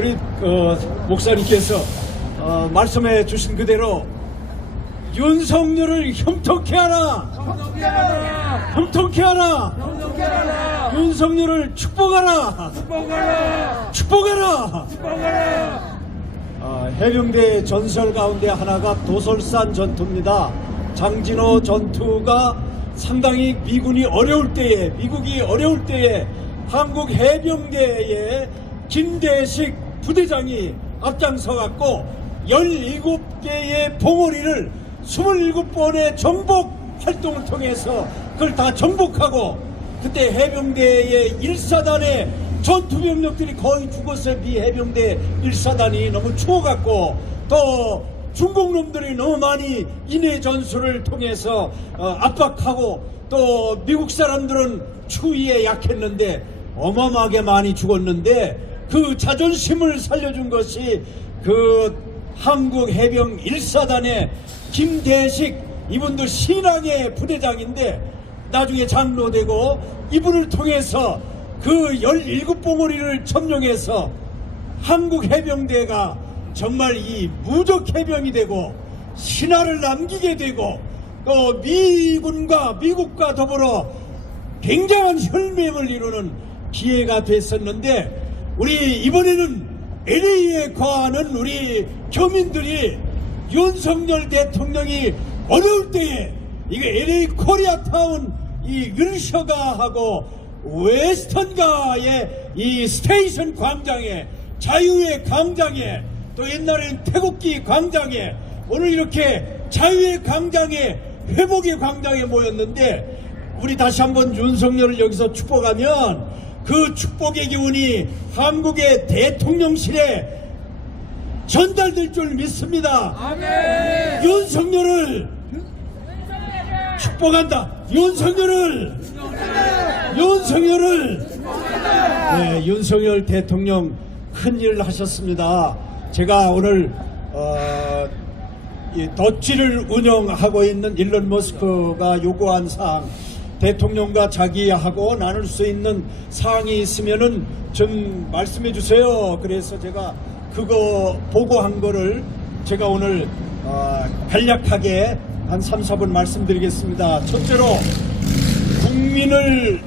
우리 목사님께서 말씀해 주신 그대로 윤석열을 혐통케 하라. 혐통케 하라. 윤석열을 축복하라. 축복하라. 해병대 전설 가운데 하나가 도솔산 전투입니다. 장진호 전투가 상당히 미국이 어려울 때에 한국 해병대의 김대식 부대장이 앞장서 갖고 17개의 봉오리를 27번의 정복 활동을 통해서 그걸 다 정복하고, 그때 해병대의 1사단의 전투병력들이 거의 죽었어요. 미 해병대 1사단이 너무 추워갖고, 또 중국놈들이 너무 많이 인해 전술을 통해서 압박하고, 또 미국 사람들은 추위에 약했는데 어마어마하게 많이 죽었는데, 그 자존심을 살려준 것이 그 한국 해병 1사단의 김대식, 이분도 신앙의 부대장인데 나중에 장로되고, 이분을 통해서 그 17봉오리를 점령해서 한국 해병대가 정말 이 무적 해병이 되고 신화를 남기게 되고, 또 미국과 더불어 굉장한 혈맹을 이루는 기회가 됐었는데, 우리 이번에는 LA에 거하는 우리 교민들이 윤석열 대통령이 어려울 때에 이게 LA 코리아타운 이 윌셔가하고 웨스턴가의 이 스테이션 광장에, 자유의 광장에, 또 옛날에는 태국기 광장에, 오늘 이렇게 자유의 광장에, 회복의 광장에 모였는데, 우리 다시 한번 윤석열을 여기서 축복하면 그 축복의 기운이 한국의 대통령실에 전달될 줄 믿습니다. 아멘. 윤석열을 축복한다. 윤석열을 네, 윤석열 대통령 큰일 하셨습니다. 제가 오늘 이 덧지를 운영하고 있는 일론 머스크가 요구한 사항, 대통령과 자기하고 나눌 수 있는 사항이 있으면은 좀 말씀해 주세요. 그래서 제가 그거 보고한 거를 제가 오늘 간략하게 한 3, 4분 말씀드리겠습니다. 첫째로, 국민을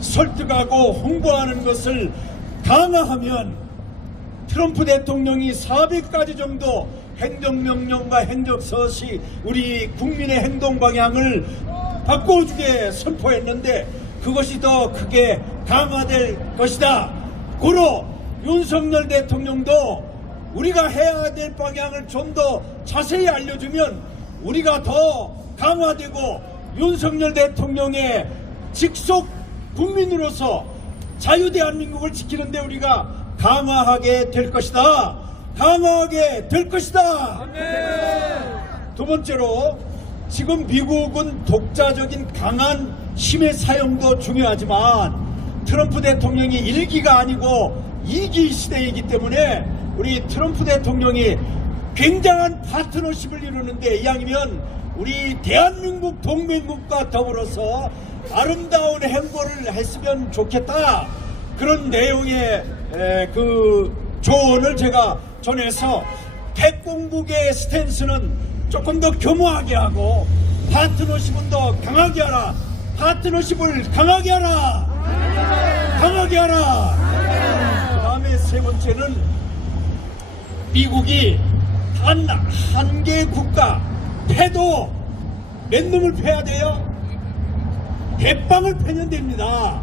설득하고 홍보하는 것을 강화하면 트럼프 대통령이 400가지 정도 행정명령과 행정서시 우리 국민의 행동 방향을 바꿔주게 선포했는데, 그것이 더 크게 강화될 것이다. 고로 윤석열 대통령도 우리가 해야 될 방향을 좀 더 자세히 알려주면 우리가 더 강화되고, 윤석열 대통령의 직속 국민으로서 자유대한민국을 지키는데 우리가 강화하게 될 것이다. 강화하게 될 것이다. 아멘. 두 번째로, 지금 미국은 독자적인 강한 힘의 사용도 중요하지만 트럼프 대통령이 1기가 아니고 2기 시대이기 때문에 우리 트럼프 대통령이 굉장한 파트너십을 이루는데, 이왕이면 우리 대한민국 동맹국과 더불어서 아름다운 행보를 했으면 좋겠다. 그런 내용의 그 조언을 제가 전해서, 핵공국의 스탠스는 조금 더 겸허하게 하고 파트너십은 더 강하게 하라. 파트너십을 강하게 하라. 강하게 하라. 그 다음에 세 번째는, 미국이 단 한 개 국가 패도 몇 놈을 패야 돼요? 대빵을 패면 됩니다.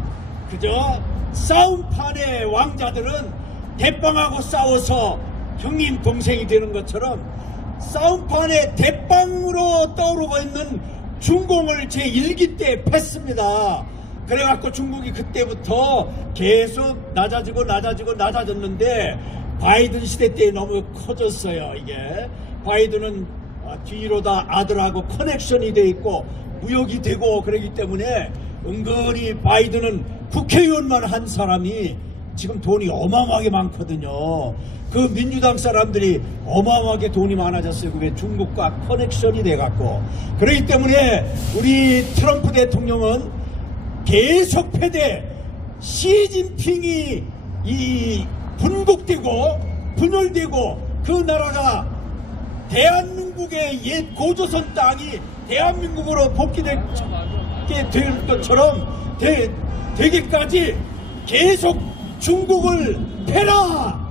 그저 싸움판의 왕자들은 대빵하고 싸워서 형님 동생이 되는 것처럼, 싸움판에 대빵으로 떠오르고 있는 중공을 제1기 때 팼습니다. 그래갖고 중국이 그때부터 계속 낮아졌는데, 바이든 시대 때 너무 커졌어요. 이게 바이든은 뒤로 다 아들하고 커넥션이 돼 있고 무역이 되고 그러기 때문에, 은근히 바이든은 국회의원만 한 사람이 지금 돈이 어마어마하게 많거든요. 그 민주당 사람들이 어마어마하게 돈이 많아졌어요. 그게 중국과 커넥션이 돼갖고. 그렇기 때문에 우리 트럼프 대통령은 계속 패대, 시진핑이 이 분국되고 분열되고 그 나라가 대한민국의 옛 고조선 땅이 대한민국으로 복귀되게 될 것처럼 되기까지 계속 중국을 패라!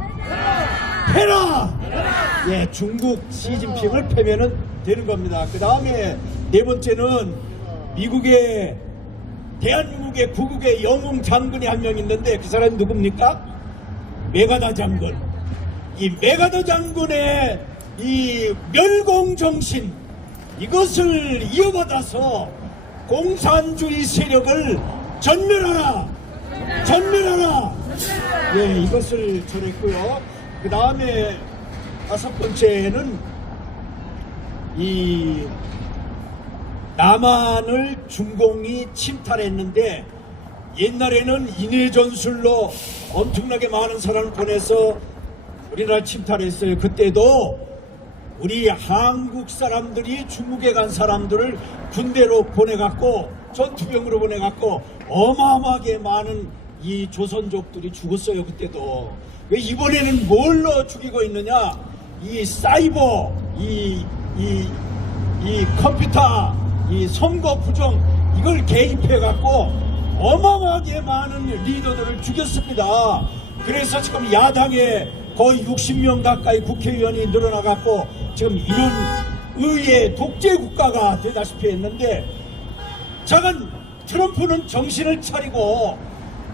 예, 중국 시진핑을 패면은 되는 겁니다. 그 다음에 네 번째는 대한민국의 구국의 영웅 장군이 한 명 있는데 그 사람이 누굽니까? 메가더 장군. 이 메가더 장군의 이 멸공정신, 이것을 이어받아서 공산주의 세력을 전멸하라! 예, 이것을 전했고요. 그 다음에 다섯 번째는 이 남한을 중공이 침탈했는데 옛날에는 인해전술로 엄청나게 많은 사람을 보내서 우리나라 침탈했어요. 그때도 우리 한국 사람들이 중국에 간 사람들을 군대로 보내갖고 전투병으로 보내갖고 어마어마하게 많은 이 조선족들이 죽었어요. 그때도. 이번에는 뭘로 죽이고 있느냐? 이 사이버, 이 컴퓨터, 이 선거 부정, 이걸 개입해갖고 어마어마하게 많은 리더들을 죽였습니다. 그래서 지금 야당에 거의 60명 가까이 국회의원이 늘어나갖고 지금 이런 의회 독재 국가가 되다시피 했는데, 작은 트럼프는 정신을 차리고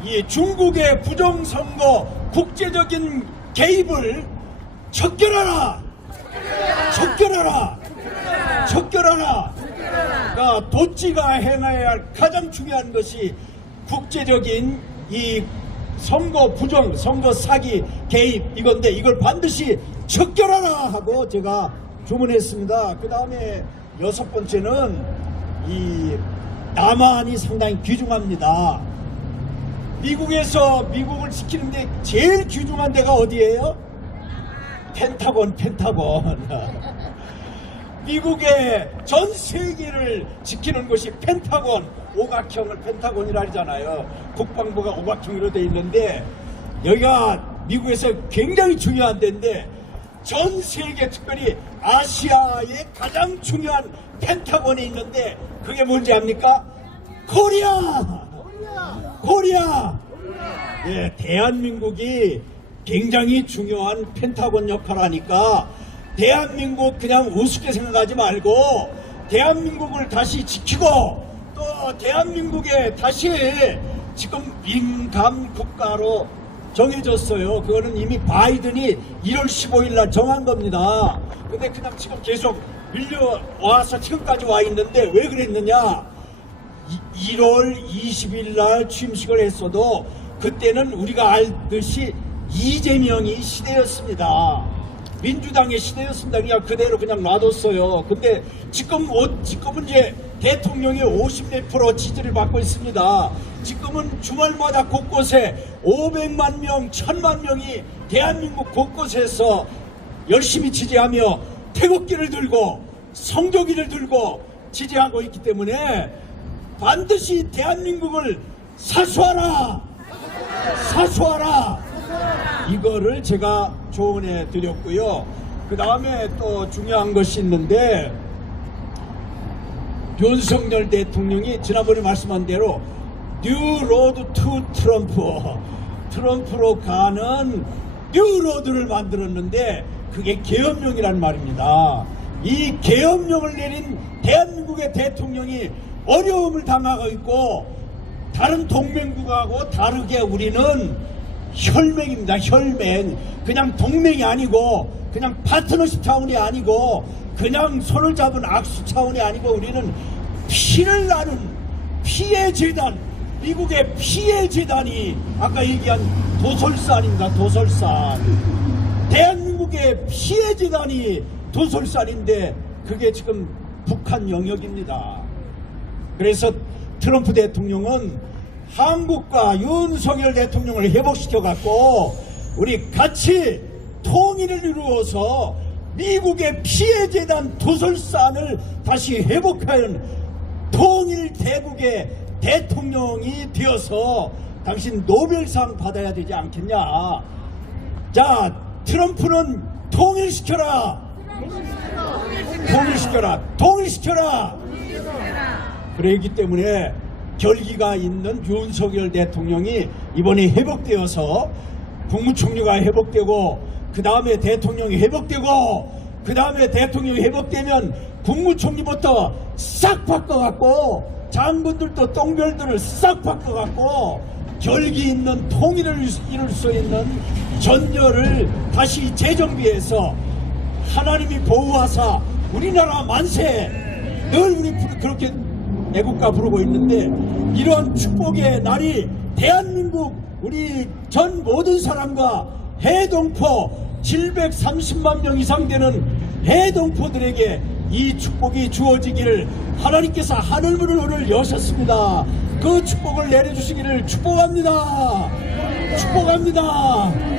이 중국의 부정선거 국제적인 개입을 척결하라. 그러니까 도찌가 행해야 할 가장 중요한 것이 국제적인 이 선거 부정, 선거 사기 개입, 이건데 이걸 반드시 척결하라 하고 제가 주문했습니다. 그 다음에 여섯 번째는 이 남한이 상당히 귀중합니다. 미국에서 미국을 지키는데 제일 귀중한 데가 어디예요? 펜타곤. 미국의 전 세계를 지키는 것이 펜타곤, 오각형을 펜타곤이라 하잖아요. 국방부가 오각형으로 되어 있는데 여기가 미국에서 굉장히 중요한 데인데 전 세계, 특별히 아시아의 가장 중요한 펜타곤이 있는데 그게 뭔지 압니까? 코리아. 예, 대한민국이 굉장히 중요한 펜타곤 역할을 하니까 대한민국 그냥 우습게 생각하지 말고 대한민국을 다시 지키고 또 대한민국에 다시 지금 민감 국가로 정해졌어요. 그거는 이미 바이든이 1월 15일 날 정한 겁니다. 근데 그냥 지금 계속 밀려와서 지금까지 와 있는데 왜 그랬느냐? 1월 20일 날 취임식을 했어도 그때는 우리가 알듯이 이재명이 시대였습니다. 민주당의 시대였습니다. 그냥 그대로 그냥 놔뒀어요. 근데 지금은 이제 대통령이 50몇% 지지를 받고 있습니다. 지금은 주말마다 곳곳에 500만 명, 1000만 명이 대한민국 곳곳에서 열심히 지지하며 태극기를 들고 성조기를 들고 지지하고 있기 때문에 반드시 대한민국을 사수하라! 이거를 제가 조언해 드렸고요. 그 다음에 또 중요한 것이 있는데 윤석열 대통령이 지난번에 말씀한 대로 뉴 로드 투 트럼프로 가는 뉴 로드를 만들었는데 그게 계엄령이란 말입니다. 이 계엄령을 내린 대한민국의 대통령이 어려움을 당하고 있고 다른 동맹국하고 다르게 우리는 혈맹입니다. 혈맹. 그냥 동맹이 아니고 그냥 파트너십 차원이 아니고 그냥 손을 잡은 악수 차원이 아니고 우리는 피를 나눈 피의 재단, 미국의 피의 재단이 아까 얘기한 도솔산입니다. 도솔산. 대한민국의 피의 재단이 도솔산인데 그게 지금 북한 영역입니다. 그래서 트럼프 대통령은 한국과 윤석열 대통령을 회복시켜갖고 우리 같이 통일을 이루어서 미국의 피해재단 도솔산을 다시 회복하는 통일대국의 대통령이 되어서 당신 노벨상 받아야 되지 않겠냐. 자, 트럼프는 통일시켜라. 통일시켜라. 통일시켜라. 그러기 때문에 결기가 있는 윤석열 대통령이 이번에 회복되어서 국무총리가 회복되고 그 다음에 대통령이 회복되고 그 다음에 대통령이 회복되면 국무총리부터 싹 바꿔갖고 장군들도 똥별들을 싹 바꿔갖고 결기 있는 통일을 이룰 수 있는 전열을 다시 재정비해서 하나님이 보호하사 우리나라 만세 늘 우리 그렇게 애국가 부르고 있는데 이러한 축복의 날이 대한민국 우리 전 모든 사람과 해동포 730만 명 이상 되는 해동포들에게 이 축복이 주어지기를 하나님께서 하늘문을 오늘 여셨습니다. 그 축복을 내려주시기를 축복합니다. 축복합니다.